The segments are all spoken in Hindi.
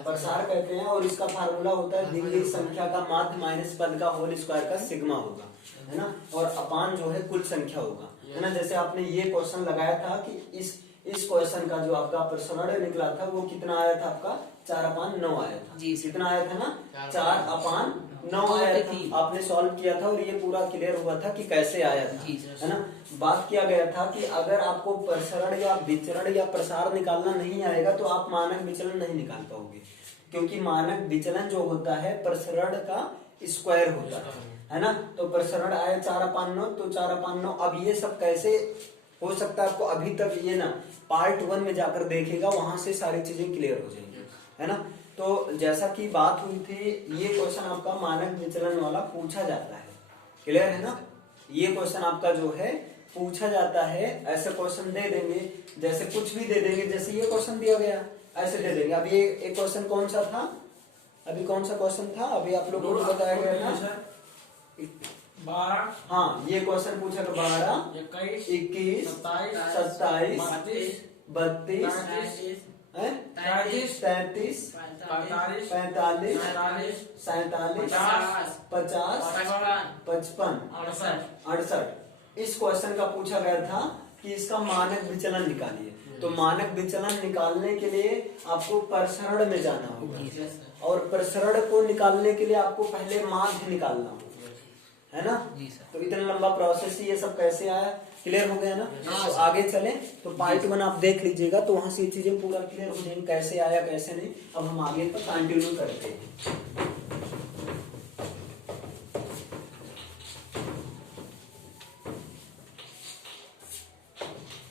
प्रसार कहते हैं, और इसका फार्मूला होता है दी गई संख्या का माध्य माइनस पद का होल स्क्वायर का सिग्मा होगा, है ना, और अपान जो है कुल संख्या होगा, है ना। जैसे आपने ये क्वेश्चन लगाया था कि इस क्वेश्चन का जो आपका प्रश्न निकला था वो कितना आया था आपका 4/9 आया था जी। कितना आया था ना 4/9 आया था। आपने सॉल्व किया था और ये पूरा क्लियर हुआ था कि कैसे आया था, है ना। बात किया गया था कि अगर आपको प्रसरण या विचरण या प्रसार निकालना नहीं आएगा तो आप मानक विचलन नहीं निकाल पाओगे, क्योंकि मानक विचलन जो होता है प्रसरण का स्क्वायर होता है ना। तो प्रसरण आया 4/9, तो 4/9। अब ये सब कैसे हो सकता है आपको अभी तक ये ना पार्ट 1 में जाकर देखेगा, वहां से सारी चीजें क्लियर हो जाएंगी, है ना। तो जैसा कि बात हुई थी, ये क्वेश्चन आपका मानक विचलन वाला पूछा जाता है, क्लियर है ना। ये क्वेश्चन आपका जो है पूछा जाता है, ऐसे क्वेश्चन दे देंगे, जैसे कुछ भी दे देंगे, जैसे ये क्वेश्चन दिया गया ऐसे दे देंगे। अब ये एक क्वेश्चन कौन सा था, अभी कौन सा क्वेश्चन था, अभी आप लोगों को बताया गया था 12, हाँ ये क्वेश्चन पूछा था 12, 21, 27, 32, 33, 35, 45, 47, 50, 55, 68। इस क्वेश्चन का पूछा गया था कि इसका मानक विचलन निकालिए। तो मानक विचलन निकालने के लिए आपको प्रसरण में जाना होगा, और प्रसरण को निकालने के लिए आपको पहले माध्य निकालना होगा, है ना। तो इतना लंबा प्रोसेस, ये सब कैसे आया क्लियर हो गया ना। तो आगे चले तो पार्ट 1 आप देख लीजिएगा, तो वहां से ये चीजें पूरा क्लियर हो जाएंगी, कैसे आया कैसे नहीं। अब हम आगे तो कंटिन्यू करते हैं।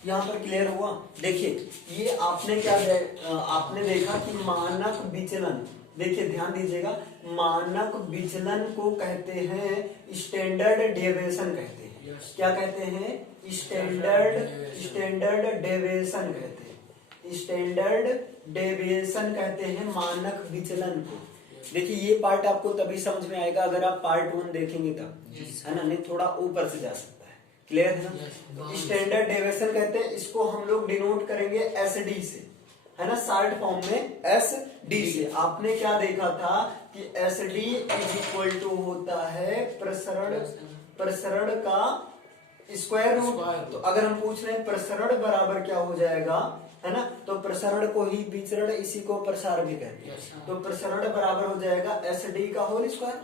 यहाँ पर क्लियर हुआ। देखिए ये आपने क्या आपने देखा कि मानक विचलन, देखिए ध्यान दीजिएगा, मानक विचलन को कहते हैं स्टैंडर्ड डेविएशन कहते हैं। क्या कहते हैं, स्टैंडर्ड डेविएशन कहते हैं, स्टैंडर्ड डेविएशन कहते हैं मानक विचलन को। देखिए ये पार्ट आपको तभी समझ में आएगा अगर आप पार्ट 1 देखेंगे तब, है ना, नहीं थोड़ा ऊपर से जा सकता है, क्लियर है ना। स्टैंडर्ड डेविएशन कहते हैं, इसको हम लोग डिनोट करेंगे SD से, है ना, शॉर्ट फॉर्म में SD से। आपने क्या देखा था कि SD इज इक्वल टू होता है प्रसरण का स्क्वायर रूट। तो अगर हम पूछ रहे हैं प्रसरण बराबर क्या हो जाएगा, है ना, तो प्रसरण को ही विचरण, इसी को प्रसार भी कहते हैं। तो प्रसरण बराबर हो जाएगा SD का होल स्क्वायर।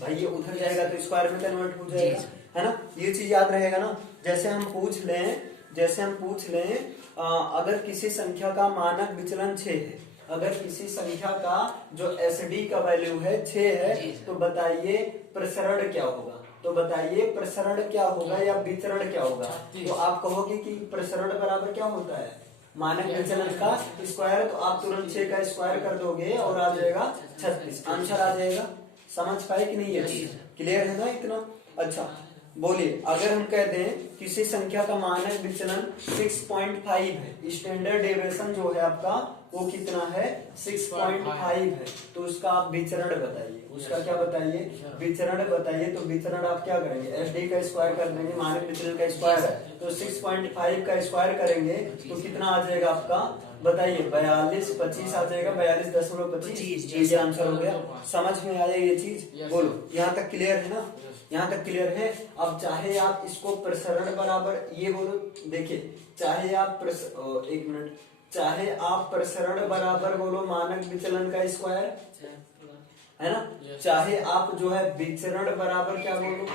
भाई ये उधर जाएगा तो स्क्वायर में कन्वर्ट हो जाएगा, है ना। ये चीज याद रहेगा ना। जैसे हम पूछ लें अगर किसी संख्या का मानक विचलन 6 है, अगर किसी संख्या का जो SD का वैल्यू है 6 है, तो बताइए प्रसरण क्या होगा, तो बताइए प्रसरण क्या होगा या विचरण क्या होगा। तो आप कहोगे कि प्रसरण बराबर क्या होता है, मानक विचलन का स्क्वायर। तो आप तुरंत 6 का स्क्वायर कर दोगे और आ जाएगा 36, आंसर आ जाएगा। समझ पाए कि नहीं, है क्लियर है ना इतना। अच्छा बोलिए, अगर हम कह दें किसी संख्या का मानक विचलन 6.5 है, स्टैंडर्ड डेविएशन जो है आपका वो कितना है 6.5 है, तो उसका आप विचरण बताइए, उसका क्या बताइए, विचरण बताइए। तो विचरण आप क्या करेंगे, SD का स्क्वायर कर देंगे, मानक विचलन का स्क्वायर है, तो 6.5 का स्क्वायर करेंगे तो कितना आ जाएगा आपका, बताइए 42, 25 आ जाएगा, 42.25, ये आंसर हो गया। समझ में आया ये चीज, बोलो यहाँ तक क्लियर है ना, यहाँ तक क्लियर है। अब चाहे आप इसको प्रसरण बराबर ये बोलो, देखिए चाहे आप एक मिनट, चाहे आप प्रसरण बराबर बोलो मानक विचलन का स्क्वायर, है ना, चाहे आप जो है विचरण बराबर क्या बोलो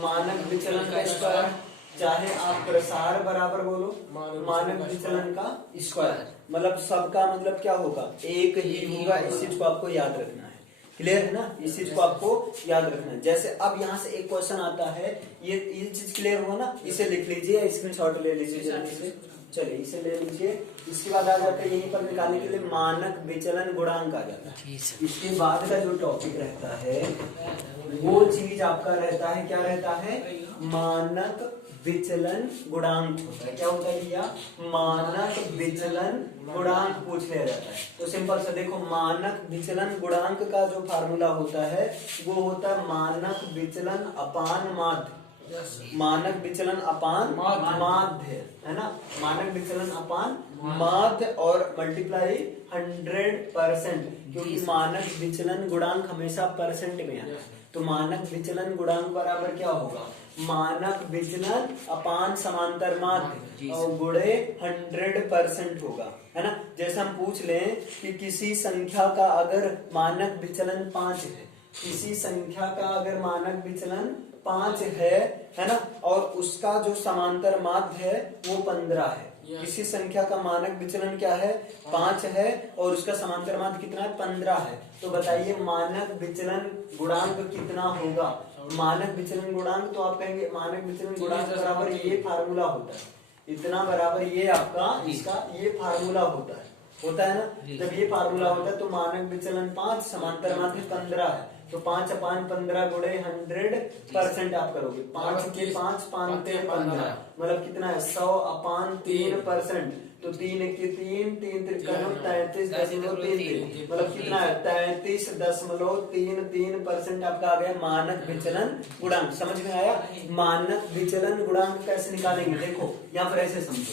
मानक विचलन का स्क्वायर, चाहे आप प्रसार बराबर बोलो मानक विचलन का स्क्वायर, मतलब सबका मतलब क्या होगा, एक ही होगा। इस चीज को आपको याद रखना है, क्लियर है ना, इस चीज को आपको याद रखना है। जैसे अब यहाँ से एक क्वेश्चन आता है, ये चीज क्लियर हुआ ना, इसे लिख लीजिए, स्क्रीनशॉट ले लीजिए जल्दी से, चलिए इसे ले लीजिए। इसके बाद आ जाता है यहीं पर निकालने के लिए मानक विचलन गुणांक आ जाता है। इसके बाद का जो टॉपिक रहता है वो चीज आपका रहता है, क्या रहता है, मानक विचलन गुणांक होता है। क्या होता है भैया, मानक विचलन गुणांक पूछ लिया जाता है। तो सिंपल से देखो, मानक विचलन गुणांक का जो फार्मूला होता है वो होता है मानक विचलन अपान माध्य, Yes. मानक विचलन अपान माध्य। माध्य, है ना, मानक विचलन अपान माध्य और मल्टीप्लाई 100%, क्योंकि मानक विचलन गुणांक हमेशा परसेंट में है। तो मानक विचलन गुणांक बराबर क्या होगा, मानक विचलन अपान समांतर माध्य और गुणे 100% होगा, है ना। जैसे हम पूछ लें कि किसी संख्या का अगर मानक विचलन 5 है, किसी संख्या का अगर मानक विचलन 5 है ना, और उसका जो समांतर माध्य है वो 15 है। किसी संख्या का मानक विचलन क्या है, 5 है, और उसका समांतर माध्य कितना है, 15 है। तो बताइए मानक विचलन गुणांक कितना होगा। मानक विचलन गुणांक, तो आप कहेंगे मानक विचलन गुणांक बराबर ये फार्मूला होता है, इतना बराबर ये आपका इसका ये फार्मूला होता है ना। जब ये फार्मूला होता है तो मानक विचलन 5, समांतर माध्य 15 है, तो 5/15 गुणे 100% आप करोगे। 5 के 5, 5 के 15, मतलब कितना है 100/3%। तो 3 के 3, 3 त्रिकोण 33.33, मतलब कितना है 33.33% आपका आ गया मानक विचलन गुणांक। समझ में आया। मानक विचलन गुणांक कैसे निकालेंगे, देखो यहाँ पर ऐसे समझो,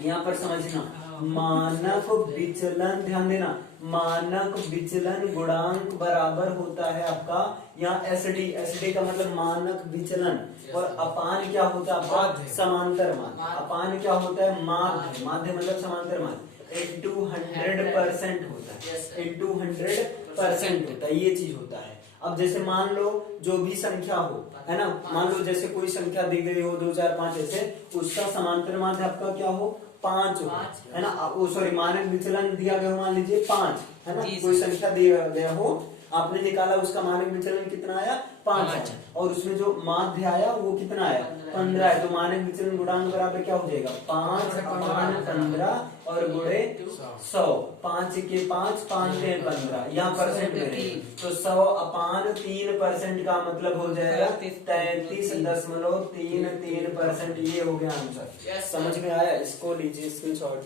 यहाँ पर समझना, मानक विचलन, ध्यान देना, मानक विचलन गुणांक बराबर होता है आपका यहाँ एसडी, एसडी का मतलब मानक विचलन, और अपान क्या होता है आपका समांतर माध्य। अपान क्या होता है, माध्य, माध्य मतलब समांतर माध्य, इंटू 100% होता है, इंटू 100% होता है, ये चीज होता है। अब जैसे मान लो जो भी संख्या हो, है ना, मान लो जैसे कोई संख्या दी गई हो 2 4 5 ऐसे, उसका समांतर माध्य आपका क्या हो, 5 हो, है ना। सॉरी, मानक विचलन दिया गया हो, मान लीजिए 5, है ना, कोई संख्या दिया गया हो, आपने निकाला, उसका मानक विचलन कितना आया, 5 आया, और उसमें जो माध्य आया वो कितना आया, 15 है। तो मानक विचलन गुणांक बराबर क्या हो जाएगा, 5/15 और गुणे 100। 5 के 5, 5 के 15, यहाँ परसेंट में, तो 100/3% का मतलब हो जाएगा 33.33%। ये हो गया आंसर। समझ में आया। इसको लीजिए स्क्रीनशॉट।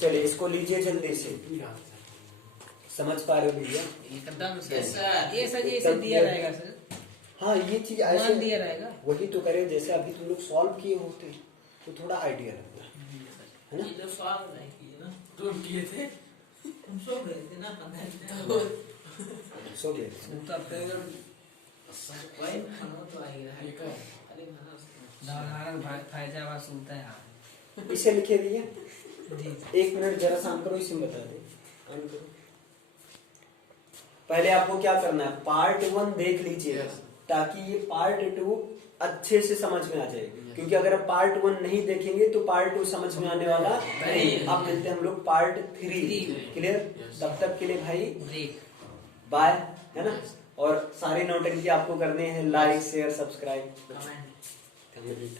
चलिए इसको लीजिए जल्दी से, समझ पा रहे हो भैया, एकदम सर। ये सर ये दिया रहेगा सर। हाँ ये चीज ऐसे दिया रहेगा, वही तो करें जैसे अभी तुम लोग सॉल्व किए होते तो थोड़ा आइडिया लगता है ना। ये जो सॉल्व नहीं किए ना, तुम किए थे, तुम सो गए थे ना, सो गए तब फिर वही खाना तो आ ही रहा है। अरे नारायण भाई फैजाबाद सुनता है आप। इसे लिखे दिए। जी 1 मिनट जरा शांत करो, इसे बता दे, ऑन करो। पहले आपको क्या करना है, पार्ट 1 देख लीजिए ताकि ये पार्ट 2 अच्छे से समझ में आ जाए, क्योंकि अगर आप पार्ट 1 नहीं देखेंगे तो पार्ट 2 समझ में आने वाला नहीं। अब मिलते हैं हम लोग पार्ट 3। क्लियर। तब तक के लिए भाई बाय, है ना। और सारी नोटंकी आपको करने हैं, लाइक शेयर सब्सक्राइब। कमेंट।